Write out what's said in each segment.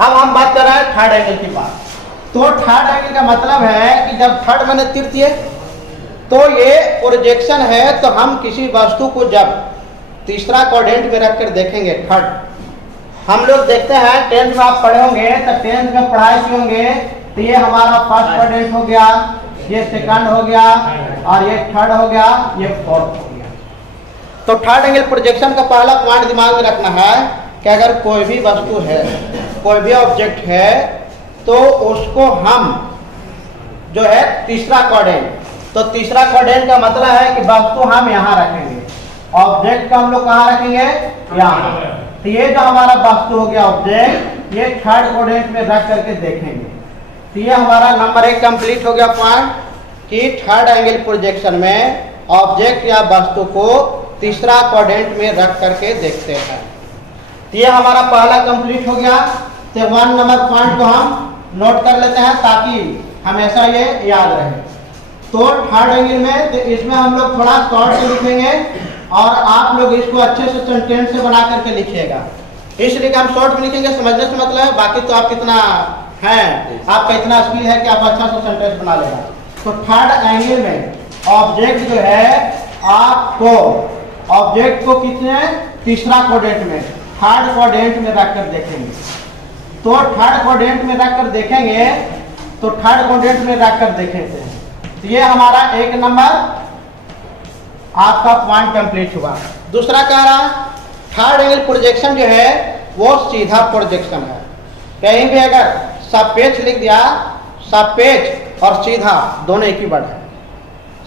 अब हम बात कर रहे हैं थर्ड एंगल की बात। तो थर्ड एंगल का मतलब है कि जब थर्ड माने तृतीय, तो ये प्रोजेक्शन है। तो हम किसी वस्तु को जब तीसरा क्वाड्रेंट में रखकर देखेंगे, थर्ड, हम लोग देखते हैं 10th में आप पढ़े होंगे, तो 10th में पढ़ाई किए होंगे, तो ये हमारा फर्स्ट क्वाड्रेंट हो गया, ये सेकंड हो गया, और ये थर्ड हो गया, ये फोर्थ हो गया। तो थर्ड एंगल प्रोजेक्शन का पहला पॉइंट दिमाग में रखना है कि अगर कोई भी वस्तु है, कोई भी ऑब्जेक्ट है, तो उसको हम जो है तीसरा क्वाड्रेंट, तो तीसरा क्वाड्रेंट का मतलब है कि वस्तु हम यहाँ रखेंगे, ऑब्जेक्ट को हम लोग कहाँ रखेंगे, यहाँ। तो ये जो हमारा वस्तु हो गया ऑब्जेक्ट, ये थर्ड क्वाड्रेंट में रख करके देखेंगे। तो ये हमारा नंबर 1 कंप्लीट हो गया पॉइंट कि थर्ड एंगल प्रोजेक्शन में ऑब्जेक्ट या वस्तु को तीसरा क्वाड्रेंट में रख करके देखते हैं। तो ये हमारा पहला कंप्लीट हो गया। तो 1 नंबर पॉइंट को हम नोट कर लेते हैं ताकि हमेशा ये याद रहे। तो थर्ड एंगल में, तो इसमें हम लोग थोड़ा शॉर्ट से लिखेंगे और आप लोग इसको अच्छे से सेंटेंस से बना करके लिखिएगा। इसलिए हम शॉर्ट में लिखेंगे, समझने से मतलब है, बाकी तो आप कितना है, आपका इतना स्किल है कि आप अच्छा से सेंटेंस बना लेगा। तो थर्ड एंगल में ऑब्जेक्ट जो है, आपको ऑब्जेक्ट को कितने तीसरा क्वाड्रेंट में, थर्ड क्वाड्रेंट में रखकर देखेंगे। तो थर्ड क्वाड्रेंट में रखकर देखेंगे, तो थर्ड क्वाड्रेंट में रखकर देखेंगे। तो ये हमारा 1 नंबर आपका पॉइंट कंप्लीट हुआ। दूसरा कह रहा है थर्ड एंगल प्रोजेक्शन जो है वो सीधा प्रोजेक्शन है। कहीं भी अगर सापेक्ष लिख दिया, सापेक्ष और सीधा दोनों एक ही वर्ड है,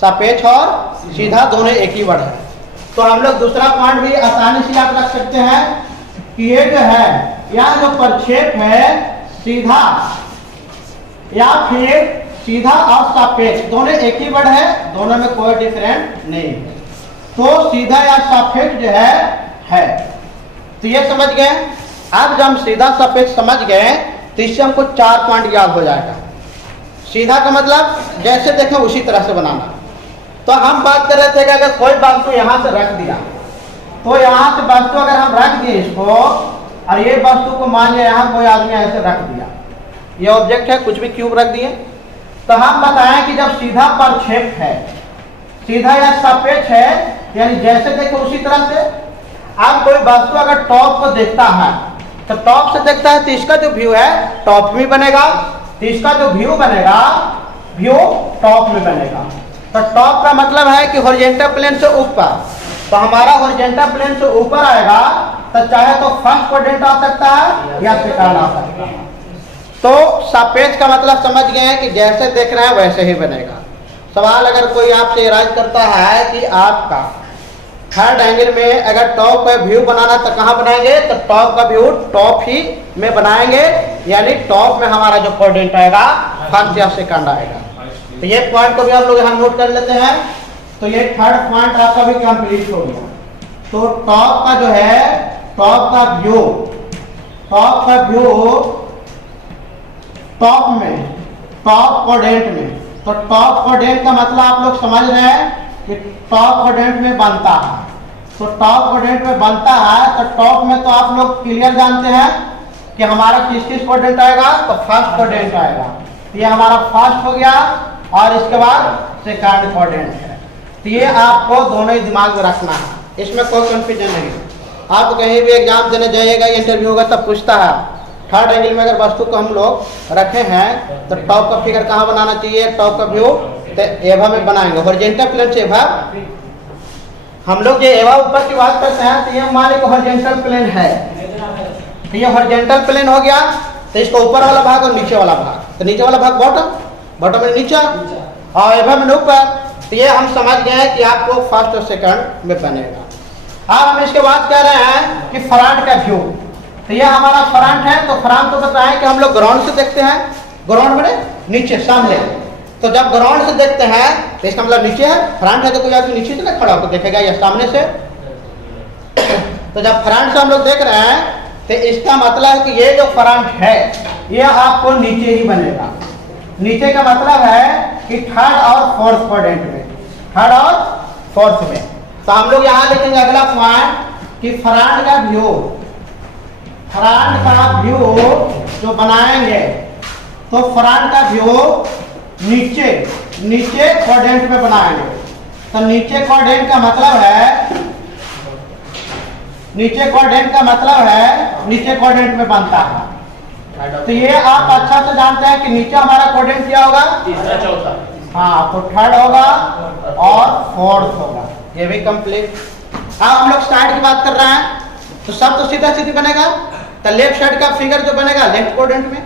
सापेक्ष और सीधा दोनों एक ही वर्ड है। तो हम लोग दूसरा पॉइंट भी आसानी से याद रख सकते हैं कि ये जो है, यहाँ जो प्रक्षेप है सीधा या फिर सीधा और सापेक्ष दोनों एक ही वर्ड है, दोनों में कोई डिफरेंट नहीं है। तो सीधा या सापेक्ष जो है। तो ये समझ गए। अब जब हम सीधा सापेक्ष समझ गए, तो इससे हमको 4 पॉइंट याद हो जाएगा। सीधा का मतलब जैसे देखें उसी तरह से बनाना। तो हम बात कर रहे थे कि अगर कोई वस्तु यहाँ से रख दिया, तो यहाँ से वस्तु अगर हम रख दिए इसको, और ये वस्तु को मान लिया यहाँ कोई आदमी ऐसे रख दिया, ये ऑब्जेक्ट है, कुछ भी क्यूब रख दिए, तो हम बताएं कि जब सीधा प्रक्षेप है, सीधा या सापेक्ष है, यानी जैसे देखे उसी तरह से। अब कोई वस्तु अगर टॉप को देखता है, तो टॉप से देखता है, तो इसका जो व्यू है टॉप में बनेगा, तो इसका जो व्यू बनेगा, व्यू टॉप में बनेगा। तो टॉप का मतलब है कि हॉरिजॉन्टल प्लेन से ऊपर। तो हमारा हॉरिजॉन्टल प्लेन से ऊपर आएगा, तो चाहे तो फर्स्ट क्वाड्रेंट आ सकता है या सेकंड आ सकता है। तो सापेक्ष का मतलब समझ गए हैं कि जैसे देख रहे हैं वैसे ही बनेगा। सवाल अगर कोई आपसे राइज करता है कि आपका थर्ड एंगल में अगर टॉप का व्यू बनाना तो कहाँ बनाएंगे, तो टॉप का व्यू टॉप ही में बनाएंगे, यानी टॉप में हमारा जो क्वाड्रेंट आएगा फर्स्ट या सेकंड आएगा। तो ये पॉइंट को भी हम लोग यहाँ नोट कर लेते हैं। तो ये थर्ड पॉइंट आपका भी कंप्लीट हो गया। तो टॉप का जो है, टॉप का व्यू, टॉप का व्यू टॉप में, टॉप क्वाड्रेंट में। तो टॉप क्वाड्रेंट का मतलब आप लोग समझ रहे हैं कि टॉप क्वाड्रेंट में बनता है। तो टॉप क्वाड्रेंट में बनता है, तो टॉप में तो आप लोग क्लियर जानते हैं कि हमारा किस किस क्वाड्रेंट आएगा, तो फर्स्ट क्वाड्रेंट आएगा। ये हमारा फर्स्ट हो गया, और इसके बाद सेकंड क्वाड्रेंट है। तो ये आपको दोनों ही दिमाग में रखना है, इसमें कोई कंफ्यूजन नहीं। आप कहीं भी एग्जाम देने जाइएगा, इंटरव्यू होगा, तब पूछता है थर्ड एंगल में अगर वस्तु को हम लोग रखे हैं, तो टॉप का फिगर कहाँ बनाना चाहिए, टॉप का व्यू तो एभा में बनाएंगे, हॉरिजॉन्टल प्लेन से एभा। हम लोग ये एभा ऊपर की बात करते हैं, तो ये मान लीजिए हॉरिजॉन्टल प्लेन है, तो ये हॉरिजॉन्टल प्लेन हो गया। तो इसका ऊपर वाला भाग और नीचे वाला भाग, तो नीचे वाला भाग बॉटम, बॉटम में नीचे और एभा में ऊपर। तो ये हम समझ गए हैं कि आपको फर्स्ट और सेकंड में बनेगा। अब हम इसके बाद कह रहे हैं कि फ्रंट का व्यू। तो ये हमारा फ्रंट है। तो फ्रंट तो बताएं कि हम लोग ग्राउंड से देखते हैं, ग्राउंड में नीचे सामने। तो जब ग्राउंड से देखते हैं तो इसका मतलब नीचे है, फ्रंट है तो कोई आदमी नीचे से ना खड़ा होकर देखेगा या सामने से। तो जब फ्रंट से हम लोग देख रहे हैं तो इसका मतलब है कि ये जो फ्रंट है ये आपको नीचे ही बनेगा। नीचे का मतलब है कि थर्ड और फोर्थ क्वाड्रेंट में, थर्ड और फोर्थ में। तो हम लोग यहाँ लिखेंगे अगला पॉइंट कि फ्रंट का व्यू, फ्रंट का व्यू जो बनाएंगे तो फ्रंट का व्यू नीचे नीचे क्वाड्रेंट में बनाएंगे। तो नीचे क्वाड्रेंट का मतलब है नीचे क्वाड्रेंट में बनता है। तो ये आप अच्छा से जानते हैं कि नीचे हमारा क्वाड्रेंट क्या होगा, तीसरा चौथा। हाँ, तो थर्ड होगा और फोर्थ होगा। ये भी कंप्लीट। अब हम लोग साइड की बात कर रहे हैं तो सब तो सीधा सीधी बनेगा। तो लेफ्ट साइड का फिगर जो बनेगा लेफ्ट क्वाड्रेंट में,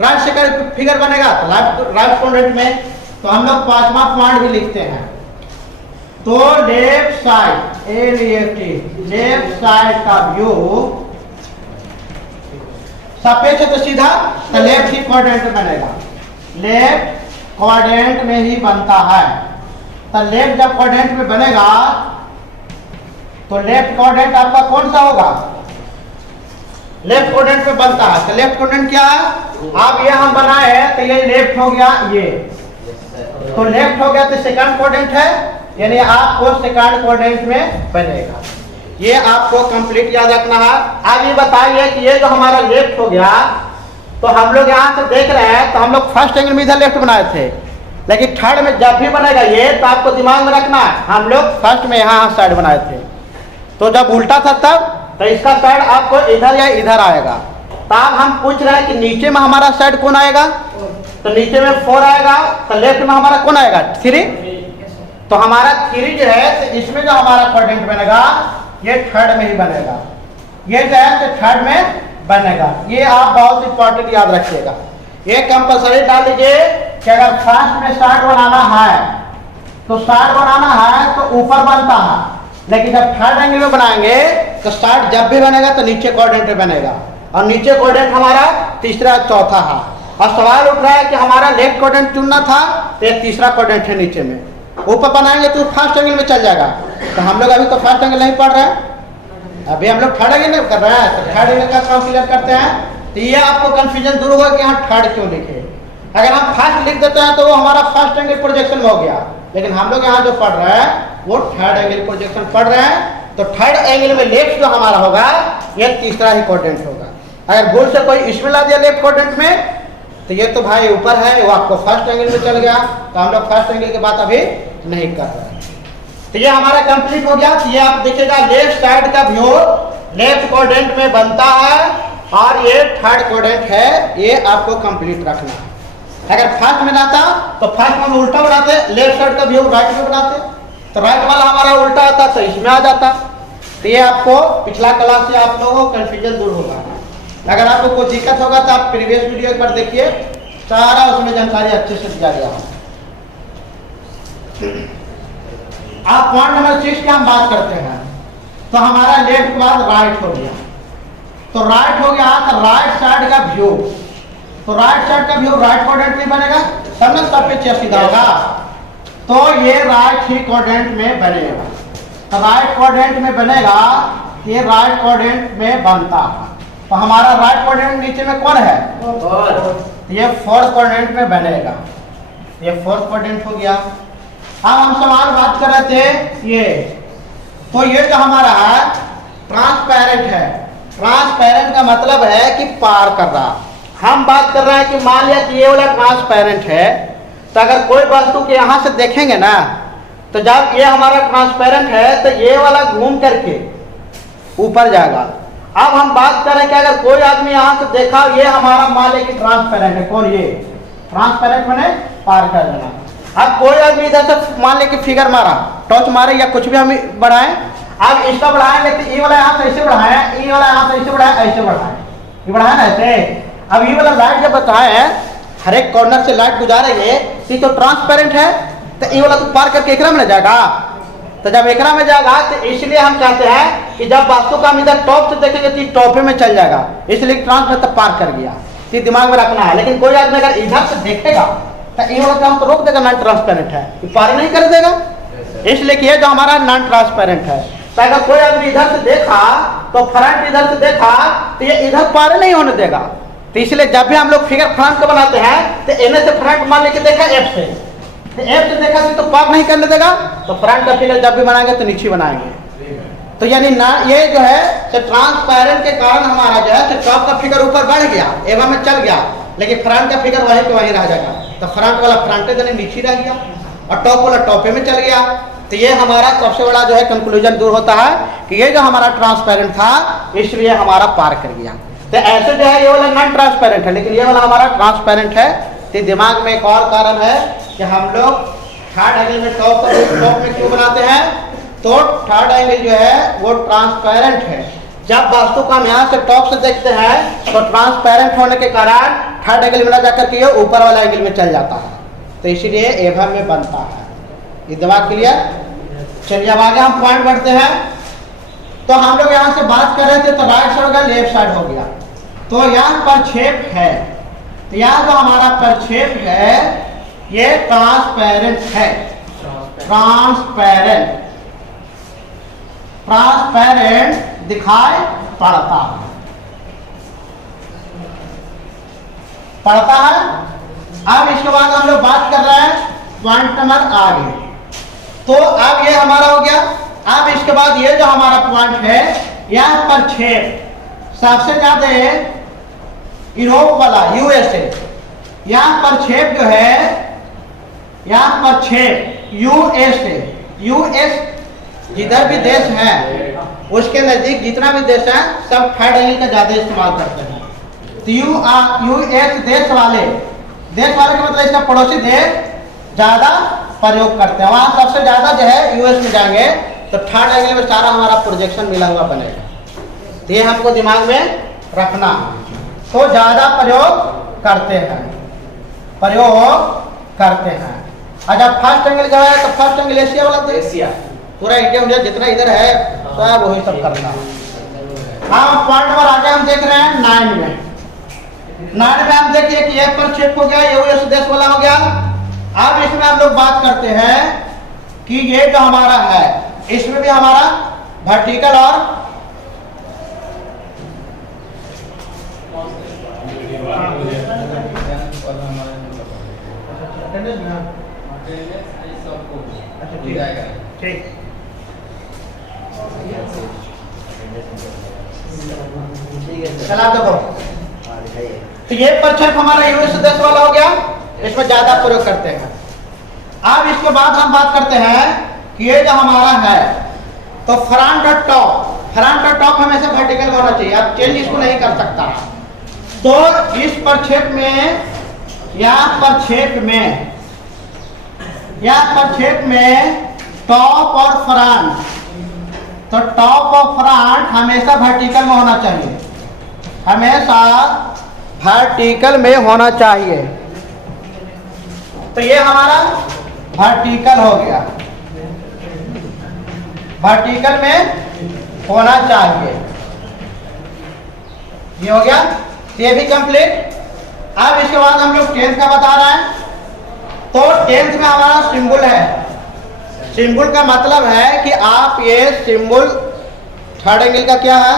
राइट साइड का फिगर बनेगा तो राइट क्वाड्रेंट में। तो हम लोग पांचवा पॉइंट भी लिखते हैं। तो लेफ्ट साइड का व्यू सापेक्ष है तो सीधा तो लेफ्ट ही क्वाड्रेंट में बनेगा, लेफ्ट क्वाड्रेंट में ही बनता है। तो लेफ्ट जब क्वाड्रेंट में बनेगा तो लेफ्ट क्वाड्रेंट आपका कौन सा होगा, लेफ्ट क्वाड्रेंट में बनता है। तो लेफ्ट क्वाड्रेंट क्या है, आप ये हम बनाए हैं तो ये लेफ्ट हो गया, ये तो लेफ्ट हो गया तो सेकंड क्वाड्रेंट है, यानी आपको सेकंड क्वाड्रेंट में बनेगा। ये आपको कंप्लीट याद रखना है। अब ये बताइए कि ये जो हमारा लेफ्ट हो गया तो हम लोग यहाँ से देख रहे हैं तो हम लोग फर्स्ट एंगल में इधर लेफ्ट बनाए थे, लेकिन थर्ड में जब भी बनेगा ये तो आपको दिमाग में रखना है हम लोग फर्स्ट में यहाँ साइड बनाए थे। तो जब उल्टा था तब तो इसका साइड आपको इधर या इधर आएगा। तो अब हम पूछ रहे हैं कि नीचे में हमारा साइड कौन आएगा, तो नीचे में 4 आएगा। तो लेफ्ट में हमारा कौन आएगा 3। तो हमारा 3 जो है तो इसमें जो हमारा क्वाड्रेंट बनेगा ये थर्ड में ही बनेगा, ये जो है तो थर्ड में बनेगा। ये आप बहुत इंपॉर्टेंट याद रखिएगा। ये कंपलसरी डाल लीजिए कि अगर फर्स्ट में स्टार्ट बनाना है तो स्टार्ट बनाना है तो ऊपर बनता है, लेकिन जब थर्ड एंगल में बनाएंगे तो स्टार्ट जब भी बनेगा तो नीचे क्वाड्रेंट में बनेगा, और नीचे क्वाड्रेंट हमारा तीसरा चौथा है। और सवाल उठ रहा है कि हमारा लेफ्ट क्वाड्रेंट चुनना था तो ये तीसरा क्वाड्रेंट है नीचे में, ऊपर बनाएंगे तो फर्स्ट एंगल में चल जाएगा। तो हम लोग अभी तो फर्स्ट एंगल नहीं पढ़ रहे हैं, अभी हम लोग थर्ड एंगल कर रहे हैं। तो थर्ड एंगल का काम क्लियर करते हैं तो ये आपको कंफ्यूजन दूर होगा कि यहाँ थर्ड क्यों लिखे। अगर हम फर्स्ट लिख देते हैं तो वो हमारा फर्स्ट एंगल प्रोजेक्शन में हो गया, लेकिन हम लोग यहाँ जो पढ़ रहे हैं वो थर्ड एंगल प्रोजेक्शन पढ़ रहे हैं। तो थर्ड एंगल में लेफ्ट जो हमारा होगा ये तीसरा ही क्वाड्रेंट होगा। अगर भूल से कोई इसमें ला दिया लेफ्ट क्वाड्रेंट में तो ये तो भाई ऊपर है, वो आपको फर्स्ट एंगल में चल गया। तो हम लोग फर्स्ट एंगल की बात अभी नहीं कर रहे हैं। तो ये हमारा कंप्लीट हो गया। तो ये आप देखिएगा लेफ्ट साइड का व्यू लेफ्ट क्वाड्रेंट में बनता है और ये थर्ड क्वाड्रेंट है, ये आपको कंप्लीट रखना है। अगर फर्स्ट में जाता तो फर्स्ट में हम उल्टा बनाते, लेफ्ट साइड का व्यू राइट में बनाते तो राइट वाला हमारा उल्टा आता तो इसमें आ जाता। तो ये आपको पिछला क्लास से आप लोगों को कंफ्यूजन दूर होगा। अगर आपको कोई दिक्कत होगा तो आप प्रीवियस वीडियो एक बार देखिए, सारा उसमें जानकारी अच्छे से दिया गया है। आप पॉइंट नंबर 6 की हम बात करते हैं। तो हमारा लेफ्ट के बाद राइट हो गया, तो राइट हो गया तो राइट साइड का व्यू, तो राइट साइड का व्यू राइट क्वाड्रेंट में बनेगा, तब ना सब पे सीधा होगा। तो ये राइट ही क्वाड्रेंट में बनेगा। तो राइट क्वाड्रेंट में बनेगा, ये राइट क्वाड्रेंट में बनता है। तो हमारा राइट क्वाड्रेंट नीचे में कौन है, ये फोर्थ क्वाड्रेंट में बनेगा, ये फोर्थ क्वाड्रेंट हो गया। अब हम सवाल बात कर रहे थे ये, तो ये जो हमारा है ट्रांसपेरेंट है। ट्रांसपेरेंट का मतलब है कि पार कर रहा। हम बात कर रहे हैं कि मान लिया कि ये वाला ट्रांसपेरेंट है, तो अगर कोई वस्तु के यहाँ से देखेंगे ना तो जब ये हमारा ट्रांसपेरेंट है तो ये वाला घूम करके ऊपर जाएगा। अब हम बात करें कि अगर कोई आदमी यहाँ से देखा, ये हमारा मान लिया कि ट्रांसपेरेंट है, कौन ये ट्रांसपेरेंट मैंने पार कर देना। अब कोई आदमी इधर से मान ले कि फिगर मारा, टॉर्च मारे या कुछ भी हम बढ़ाएं, अब इसका बढ़ाएंगे तो ये वाला यहाँ से ऐसे बढ़ाएं, ये वाला यहाँ से ऐसे बढ़ाएं, ऐसे बढ़ाएं, ये बढ़ाए ना ऐसे। अब ये वाला लाइट जब बताए हर एक कॉर्नर से लाइट गुजारेंगे तो ट्रांसपेरेंट है, तो ये वाला तो पार करके एकरा में जाएगा। तो जब एकरा में जाएगा तो इसलिए हम चाहते हैं कि जब वास्तु का हम इधर टॉप से देखेंगे तो टॉपे में चल जाएगा, इसलिए ट्रांसपेरेंट तो पार कर गया, ये दिमाग में रखना है। लेकिन कोई आदमी अगर इधर से देखेगा तो ये वाला काम तो रोक देगा, नॉन ट्रांसपेरेंट है, पार नहीं कर देगा, इसलिए कि ये जो हमारा नॉन ट्रांसपेरेंट है। तो अगर कोई आदमी इधर से देखा तो फ्रंट इधर से देखा तो ये इधर पार नहीं होने देगा। तो इसलिए जब भी हम लोग फिगर फ्रंट का बनाते हैं तो इन्हें से फ्रंट मान लेके देखा एफ से, तो एफ से देखा तो पार नहीं करने देगा। तो फ्रंट का फिगर जब भी बनाएंगे तो नीचे बनाएंगे। तो यानी ना ये जो है ट्रांसपेरेंट के कारण हमारा जो है टॉप का फिगर ऊपर बढ़ गया, एवं में चल गया, लेकिन फ्रंट का फिगर वहीं पे वहीं रह जाएगा। तो फ्रंट वाला फ्रंटे देने नीचे रह गया और टॉप वाला टॉपे में चल गया। तो ये हमारा सबसे बड़ा जो है कंक्लूजन दूर होता है कि ये जो हमारा ट्रांसपेरेंट था इसलिए हमारा पार कर गया। तो ऐसे जो है ये वाला नॉन ट्रांसपेरेंट है, लेकिन ये वाला हमारा ट्रांसपेरेंट है। तो दिमाग में एक और कारण है कि हम लोग थर्ड एंगल में टॉप में क्यों बनाते हैं, तो थर्ड एंगल जो है वो ट्रांसपेरेंट है। जब वस्तु को हम यहाँ से टॉप से देखते हैं तो ट्रांसपेरेंट होने के कारण थर्ड एंगल में ना जाकर के ये ऊपर वाला एंगल में चल जाता है, तो इसीलिए एवं में बनता है। ये दिमाग क्लियर। चलिए अब आगे हम पॉइंट बढ़ते हैं। तो हम लोग यहाँ से बात कर रहे थे तो राइट साइड हो गया, लेफ्ट साइड हो गया। तो यहाँ प्रक्षेप है, तो यहाँ जो हमारा प्रक्षेप है ये ट्रांसपेरेंट है। ट्रांसपेरेंट दिखाई पड़ता है। अब इसके बाद हम लोग बात कर रहे हैं पॉइंट नंबर आगे। तो अब ये हमारा हो गया। अब इसके बाद ये जो हमारा पॉइंट है यह प्रक्षेप सबसे ज्यादा यूरोप वाला यूएसए, यह प्रक्षेप जो है यह प्रक्षेप यूएस जिधर भी देश है उसके नजदीक जितना भी देश है सब थर्ड एंगल का ज्यादा इस्तेमाल करते हैं। तो यूएस देश वाले का मतलब इसका पड़ोसी देश ज्यादा प्रयोग करते हैं। वहां सबसे ज्यादा जो है यूएस में जाएंगे तो थर्ड एंगल में सारा हमारा प्रोजेक्शन मिला हुआ बनेगा। तो ये हमको दिमाग में रखना है। तो ज्यादा प्रयोग करते हैं। अच्छा फर्स्ट एंगल जो है तो फर्स्ट एंगल एशिया वाला, तो एशिया पूरा इंडिया जितना इधर है सब वही सब करना है। हाँ पॉइंट नंबर आगे हम देख रहे हैं 9 में हम देखिए कि एक प्रक्षेप हो गया, यूएस देश वाला हो गया। अब इसमें हम लोग बात करते हैं कि ये जो हमारा है इसमें भी हमारा वर्टिकल और ठीक चला देखो। तो ये प्रक्षेप हमारा यूएस देश वाला हो गया, इसमें ज्यादा प्रयोग करते हैं। अब इसके बाद हम बात करते हैं कि ये जो हमारा है तो फ्रंट और टॉप हमेशा वर्टिकल होना चाहिए, आप चेंज इसको नहीं कर सकता। तो इस प्रक्षेप में टॉप और फ्रंट, तो टॉप और फ्रंट हमेशा वर्टिकल में होना चाहिए, तो ये हमारा वर्टिकल हो गया, वर्टिकल में होना चाहिए। ये हो गया, ये भी कंप्लीट। अब इसके बाद हम लोग टेंथ का बता रहे हैं। तो टेंथ में हमारा सिंबल है। सिंबल का मतलब है कि आप ये सिंबल थर्ड एंगल का क्या है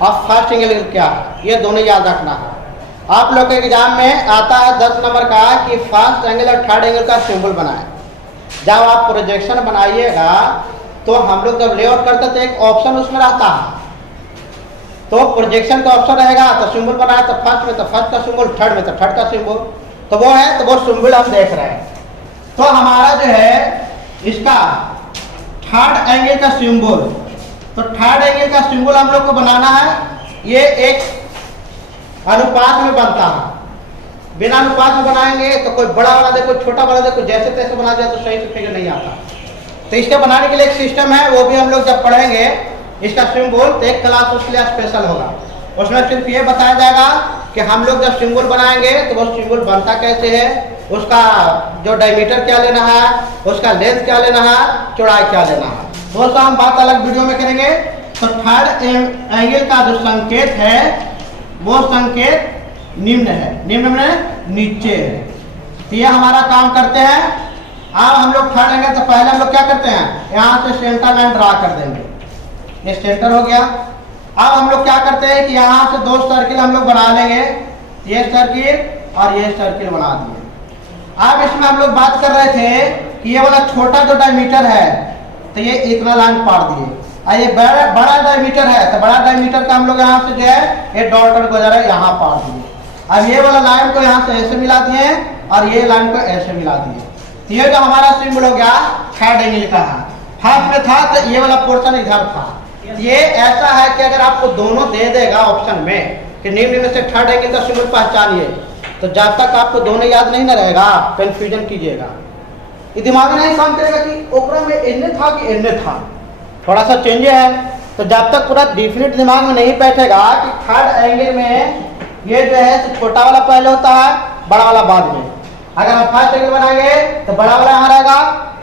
और फर्स्ट एंगल का क्या है, ये दोनों याद रखना है। आप लोग के एग्जाम में आता है 10 नंबर का कि फर्स्ट एंगल और थर्ड एंगल का सिंबल बनाए। जब आप प्रोजेक्शन बनाइएगा तो हम लोग जब लेआउट करते थे एक ऑप्शन उसमें रहता है, तो प्रोजेक्शन का ऑप्शन रहेगा तो सिंबल बनाए तो फर्स्ट में तो फर्स्ट का सिंबल, थर्ड में तो थर्ड का सिंबल, तो वो है, तो वो सिंबल हम देख रहे हैं। तो हमारा जो है इसका थर्ड एंगल का सिंबल, तो थर्ड एंगल का सिंबल हम लोग को बनाना है। ये एक अनुपात में बनता है, बिना अनुपात में बनाएंगे तो कोई बड़ा बना दे, कोई छोटा बना दे, कोई जैसे तैसे बना दिया तो सही से फिगर नहीं आता। तो इसके बनाने के लिए एक सिस्टम है, वो भी हम लोग जब पढ़ेंगे इसका सिंबल, तो एक क्लास उसके लिए स्पेशल होगा। उसमें सिर्फ ये बताया जाएगा कि हम लोग जब सिंबल बनाएंगे तो वो सिंबल बनता कैसे है, उसका जो डायमीटर क्या लेना है, उसका लेंथ क्या लेना है, चौड़ाई क्या लेना है, दोस्तों हम बात अलग वीडियो में करेंगे। तो थर्ड एंगल का जो संकेत है वो संकेत निम्न है, निम्न में नीचे है। तो ये हमारा काम करते हैं। अब हम लोग थर्ड एंगल तो पहले हम लोग क्या करते हैं, यहाँ से सेंटर लाइन ड्रा कर देंगे, ये सेंटर हो गया। अब हम लोग क्या करते हैं कि यहाँ से 2 सर्किल हम लोग बना लेंगे, ये सर्किल और ये सर्किल बना दिए। अब इसमें हम लोग बात कर रहे थे कि ये वाला छोटा जो डायमीटर है तो ये इतना लाइन पार दिए, ये बड़ा डायमीटर है, तो बड़ा डायमीटर का हम लोग यहाँ से जो है ये डॉल्टन गुजरा यहाँ पार दिए। अब ये वाला लाइन को यहाँ से ऐसे मिला दिए और ये लाइन को ऐसे मिला दिए। तो ये जो हमारा सिंबल हो गया थर्ड एंगल का है। हाफ में था तो ये वाला पोर्शन इधर था। ये ऐसा है कि अगर आपको दोनों दे देगा ऑप्शन में कि निम्न में से थर्ड एंगल का सिंबल पहचानिए, तो जब तक आपको दोनों याद नहीं ना रहेगा कंफ्यूजन कीजिएगा। ये दिमाग में नहीं काम करेगा कि ओकरा में इन्ने था कि इन्ने था, थोड़ा सा चेंज है। तो जब तक पूरा डिफिनिट दिमाग में नहीं बैठेगा कि थर्ड एंगल में ये जो है तो छोटा वाला पहले होता है, बड़ा वाला बाद में। अगर हम फर्स्ट एंगल बनाएंगे तो बड़ा वाला यहाँ रहेगा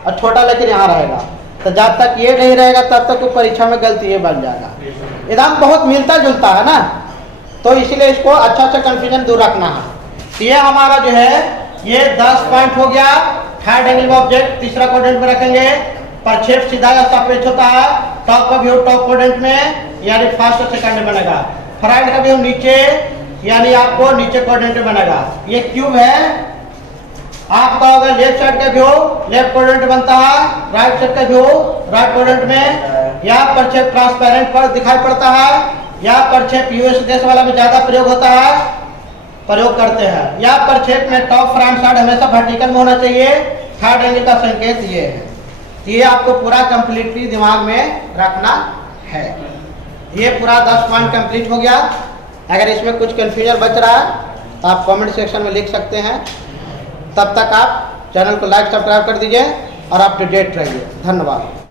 और छोटा लेकिन यहाँ रहेगा। तो जब तक ये नहीं रहेगा तब तक तो परीक्षा में गलती ये बन जाएगा। एकदम बहुत मिलता जुलता है ना, तो इसीलिए इसको अच्छा से कंफ्यूजन दूर रखना है। तो ये हमारा जो है ये 10 पॉइंट हो गया। थर्ड एंगल ऑब्जेक्ट तीसरा क्वाड्रेंट में रखेंगे। प्रक्षेप सीधा या सापेक्ष होता है। टॉप का व्यू टॉप क्वाड्रेंट में यानी फर्स्ट और सेकंड में बनेगा। फ्रंट का व्यू नीचे यानी आपको नीचे क्वाड्रेंट में बनेगा। ये क्यूब है, आपका होगा लेफ्ट साइड का व्यू लेफ्ट क्वाड्रेंट बनता है, राइट साइड का व्यू राइट क्वाड्रेंट में। यह प्रक्षेप ट्रांसपेरेंट पर दिखाई पड़ता है। यह प्रक्षेप यूएस देश वाला में ज्यादा प्रयोग होता है, प्रयोग करते हैं। यह प्रक्षेप में टॉप फ्रंट साइड हमेशा वर्टिकल में होना चाहिए। थर्ड एंगल का संकेत ये है। ये आपको पूरा कंप्लीटली दिमाग में रखना है। ये पूरा 10 पॉइंट कंप्लीट हो गया। अगर इसमें कुछ कंफ्यूजन बच रहा है तो आप कमेंट सेक्शन में लिख सकते हैं। तब तक आप चैनल को लाइक सब्सक्राइब कर दीजिए और अप टू डेट रहिए। धन्यवाद।